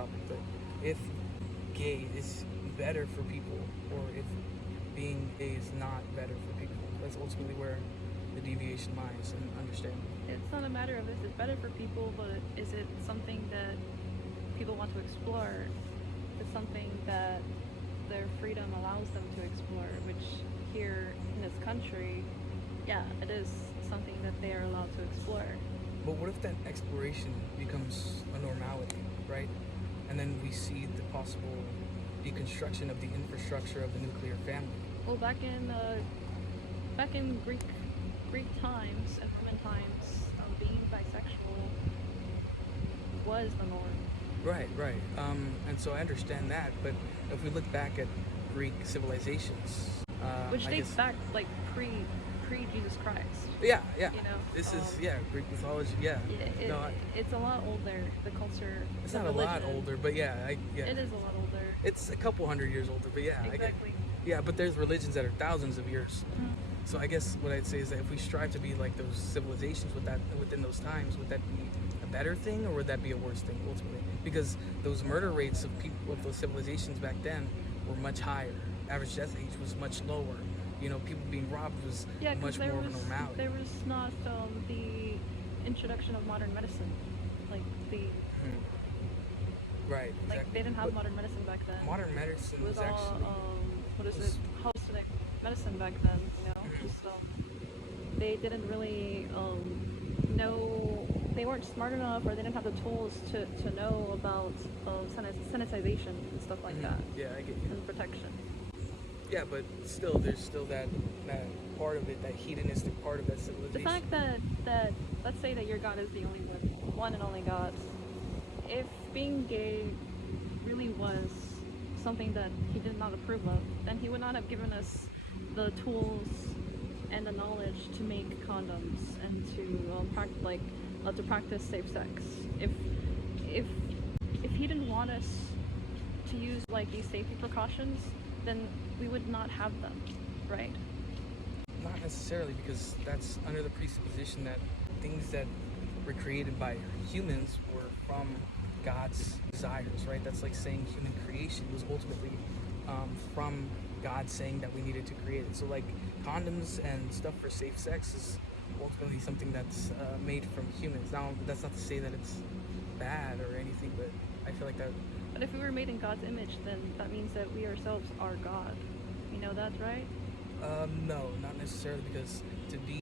topic, but if gay is better for people, or if being gay is not better for people, that's ultimately where the deviation lies in understanding. It's not a matter of if it's better for people, but is it something that people want to explore? It's something that their freedom allows them to explore, which here in this country, yeah, it is something that they are allowed to explore. But what if that exploration becomes a normality, right? And then we see the possible deconstruction of the infrastructure of the nuclear family. Well, back in Greek times and Roman times, being bisexual was the norm. Right, right. And so I understand that, but if we look back at Greek civilizations, Which I dates guess, back like pre Jesus Christ. yeah, yeah. You know, This is Greek mythology. Yeah, yeah, no, it's a lot older. The culture, it's the not a lot religion, older, but yeah, It is a lot older. it's a couple hundred years older, but yeah, I get, Exactly. yeah, but there's religions that are thousands of years. Mhm. So I guess what I'd say is that if we strive to be like those civilizations within those times, would that be a better thing or would that be a worse thing ultimately? Because those murder rates of people of those civilizations back then were much higher. Average death age was much lower. You know, people being robbed was Yeah, because much more of a normality. there was not the introduction of modern medicine, like the Right. like Exactly. they didn't have But modern medicine back then. modern medicine It was was all actually what is was it, holistic medicine back then. You know, just they didn't really know, they weren't smart enough, or they didn't have the tools to know about sanitization and stuff like that, yeah, I get you. and protection. Yeah, but still, there's still that part of it, that hedonistic part of that The civilization. fact that let's say that your God is the only one and only God. If being gay really was something that he did not approve of, then he would not have given us the tools and the knowledge to make condoms and to practice safe sex. If if if he didn't want us to use like these safety precautions, then we would not have them, right? Not necessarily, because that's under the presupposition that things that were created by humans were from God's desires, right? That's like saying human creation was ultimately from God saying that we needed to create it. So, like, condoms and stuff for safe sex is ultimately something that's made from humans. Now, that's not to say that it's bad or anything, but I feel like that. But if we were made in God's image, then that means that we ourselves are God. You know that, right? No, not necessarily, because to be